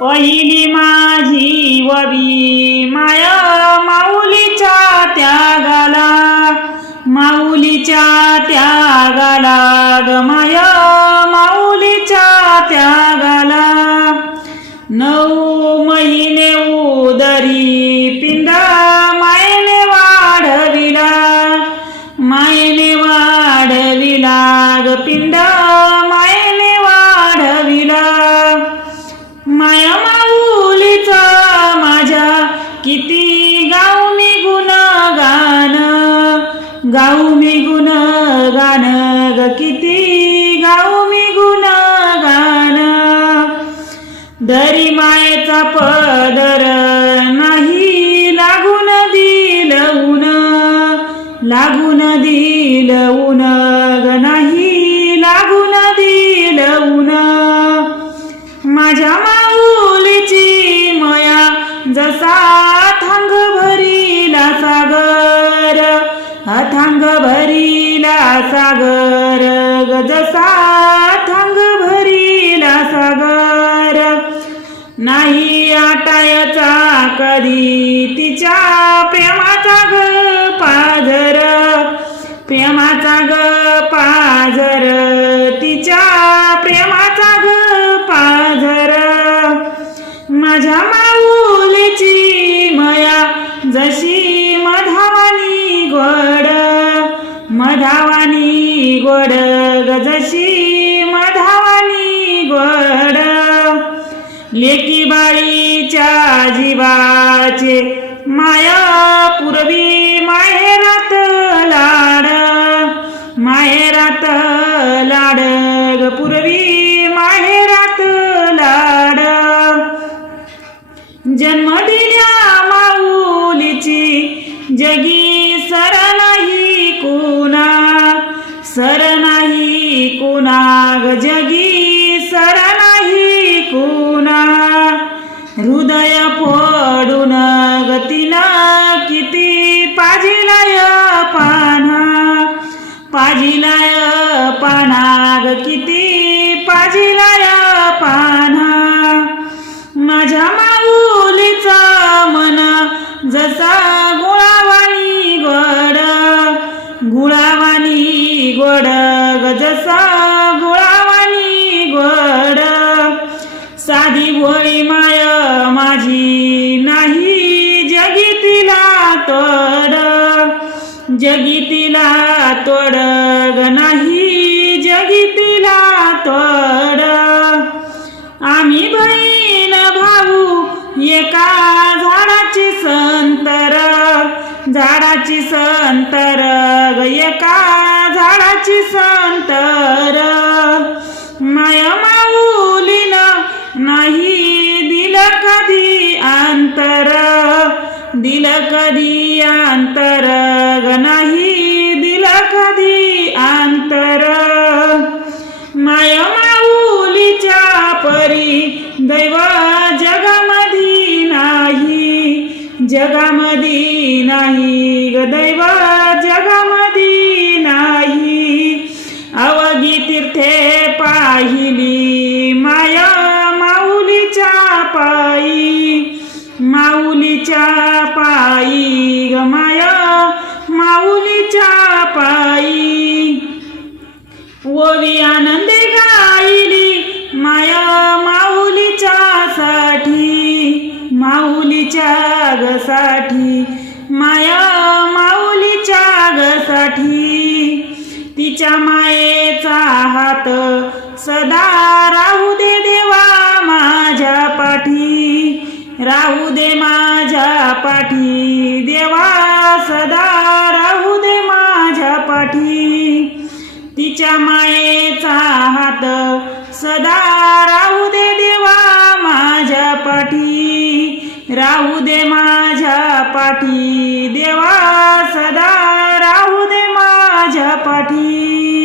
पहिली माझी वबी माया माऊली गाऊ मी गुणगान. दरी मायेचा पदर नाही लागून दिल ऊन. लागून दिल ऊन ग नाही लागून दिल ऊन. माझ्या माऊलीची मया जसा थांग भरीला सागर. भरी भरीला सागर ग जसा थांग भरीला सागर. नाही आटायचा कधी तिच्या प्रेमाचा ग पाझर प्रेमाचा ग पाझर तिच्या प्रेमाचा ग पाझर माझ्या माऊलीची मया जशी मधावानी गोड गजशी जशी मधावानी गोड. लेकी बाळीच्या जीवाचे माया पूर्वी माहेरात लाड. माहेरात लाड ग पूर्वी माहेरात लाड. जन्म दिल्या माऊलीची जगी सर सर नाही कुणा जगी सर नाही कुणा? हृदय फोडून गतीना किती पाजिलाय पाना? पाजिलाय पानाग किती पाजिलाय पाना? माझ्या माऊलीचा मन जसा जगितीला तोडग नाही जगितीला तोड. आम्ही बहीण भाऊ एका झाडाची संतर. झाडाची संतर एका झाडाची संतर. माया माऊलीन नाही दिलं कधी अंतर. दिलं कधी अंतर. जगामधी नाही ग दैव जगामधी नाही. अवगी तीर्थे पाहिली माया माऊलीच्या पायी. माऊलीच्या पायी ग माया माऊलीच्या पायी. ओवी आनंद साठी माया माऊलीच्या ग तिच्या मायेचा हात सदा राहू दे देवा माझ्या पाठी. राहू दे माझ्या पाठी देवा सदा राहू दे माझ्या पाठी. तिच्या मायेचा हात सदा राहू दे देवा माझ्या पाठी. राहू दे माझ्या पाठी देवा सदा राहू दे माझ्या पाठी.